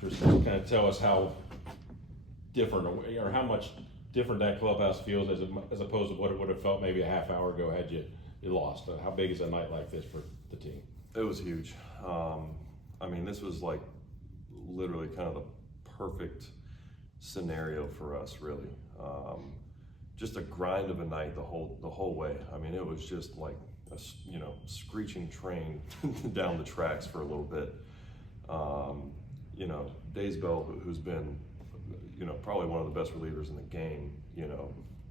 just kind of tell us how different or how much different that clubhouse feels as opposed to what it would have felt maybe a half hour ago had you lost. How big is a night like this for the team? It was huge. I mean, this was like literally kind of the perfect scenario for us, really. Just a grind of a night the whole way. I mean, it was just like a screeching train down the tracks for a little bit. Daysbell, who's been probably one of the best relievers in the game,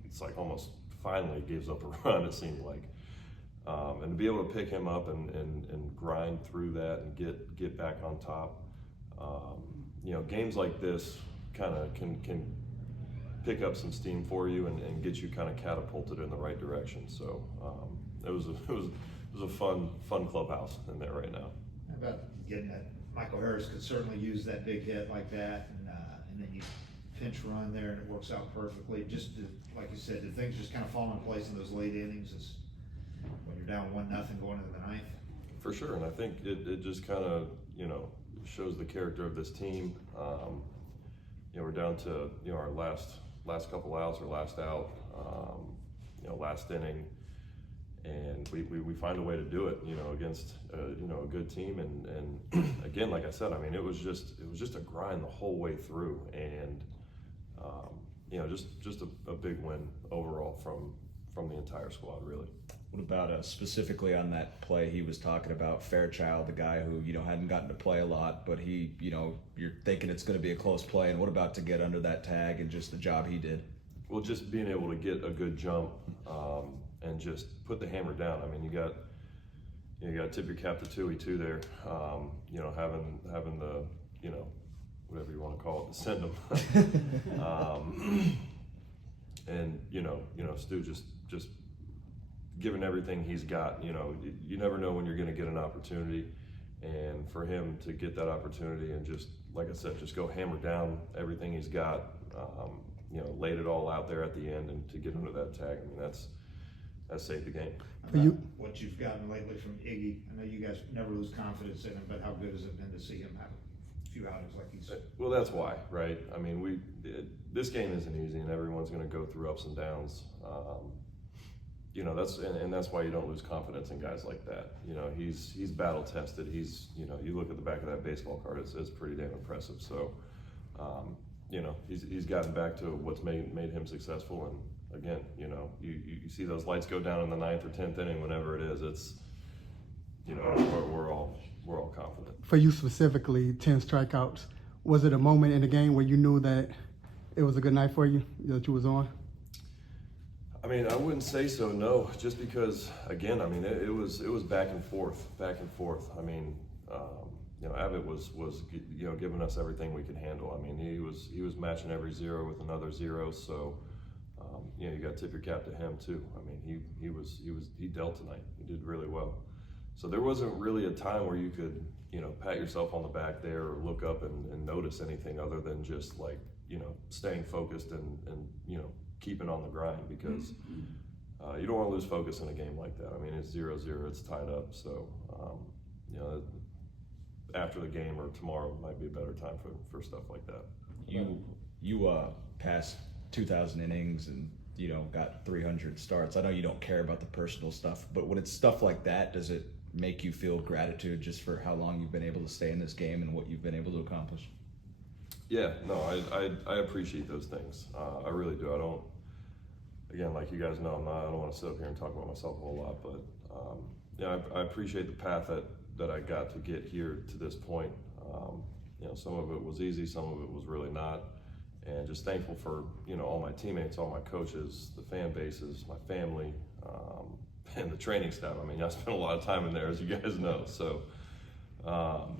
it's like almost finally gives up a run, it seemed like. And to be able to pick him up and grind through that and get back on top, games like this kind of can pick up some steam for you and get you kind of catapulted in the right direction. So it was a fun clubhouse in there right now. How about getting that? Michael Harris could certainly use that big hit like that, and then you pinch run there and it works out perfectly. Just like you said, did things just kind of fall in place in those late innings when you're down 1-0 going into the ninth? For sure, and I think it just kind of shows the character of this team. We're down to our last couple outs or last out, last inning, and we find a way to do it, against a good team, and again, like I said, I mean, it was just a grind the whole way through, and just a big win overall from the entire squad, really. What about specifically on that play he was talking about, Fairchild, the guy who hadn't gotten to play a lot, but he you're thinking it's going to be a close play, and what about to get under that tag and just the job he did? Well, just being able to get a good jump and just put the hammer down. I mean, you got to tip your cap to Tui too there. Having the whatever you want to call it, to send him. And Stu just given everything he's got. You never know when you're going to get an opportunity, and for him to get that opportunity and just, like I said, just go hammer down everything he's got. Laid it all out there at the end, and to get under that tag, I mean, that saved the game. What you've gotten lately from Iggy, I know you guys never lose confidence in him, but how good has it been to see him have a few outings like he's? Well, that's why, right? I mean, this game isn't easy, and everyone's going to go through ups and downs. That's why you don't lose confidence in guys like that. He's battle tested. You look at the back of that baseball card, it's pretty damn impressive. So, he's gotten back to what's made him successful. And again, you see those lights go down in the 9th or 10th inning, whenever it is, it's, we're all confident. For you specifically, 10 strikeouts. Was it a moment in the game where you knew that it was a good night for you, that you was on? I mean, I wouldn't say so, no. Just because, again, I mean, it was back and forth. I mean, Abbott was giving us everything we could handle. I mean, he was matching every zero with another zero. So, you got to tip your cap to him too. I mean, he dealt tonight. He did really well. So there wasn't really a time where you could, pat yourself on the back there or look up and notice anything other than just like, staying focused and keeping on the grind, because you don't want to lose focus in a game like that. I mean, it's 0-0, it's tied up. So, after the game or tomorrow might be a better time for stuff like that. You passed 2,000 innings and got 300 starts. I know you don't care about the personal stuff, but when it's stuff like that, does it make you feel gratitude just for how long you've been able to stay in this game and what you've been able to accomplish? Yeah, no, I appreciate those things. I really do. I don't, again, like you guys know, I don't want to sit up here and talk about myself a whole lot, but I appreciate the path that I got to get here to this point. Some of it was easy, some of it was really not, and just thankful for all my teammates, all my coaches, the fan bases, my family, and the training staff. I mean, I spent a lot of time in there, as you guys know. So I'm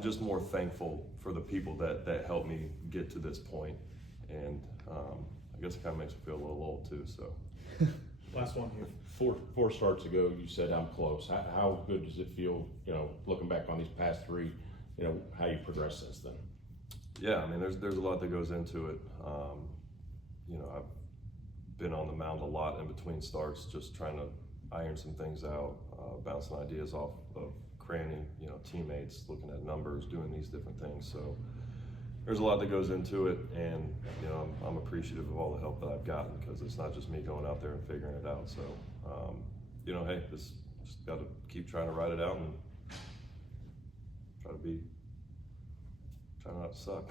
just more thankful for the people that helped me get to this point, and I guess it kind of makes me feel a little old too. So. Last one here. Four starts ago, you said I'm close. How good does it feel, looking back on these past three, how you progressed since then? Yeah, I mean, there's a lot that goes into it. I've been on the mound a lot in between starts, just trying to iron some things out, bouncing ideas off of cranny, you know, teammates, looking at numbers, doing these different things. So there's a lot that goes into it, and you know, I'm appreciative of all the help that I've gotten, because it's not just me going out there and figuring it out. So you know, hey, just got to keep trying to ride it out and try not to suck.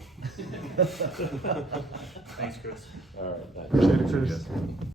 Thanks, Chris. All right, thanks. Appreciate it, Chris.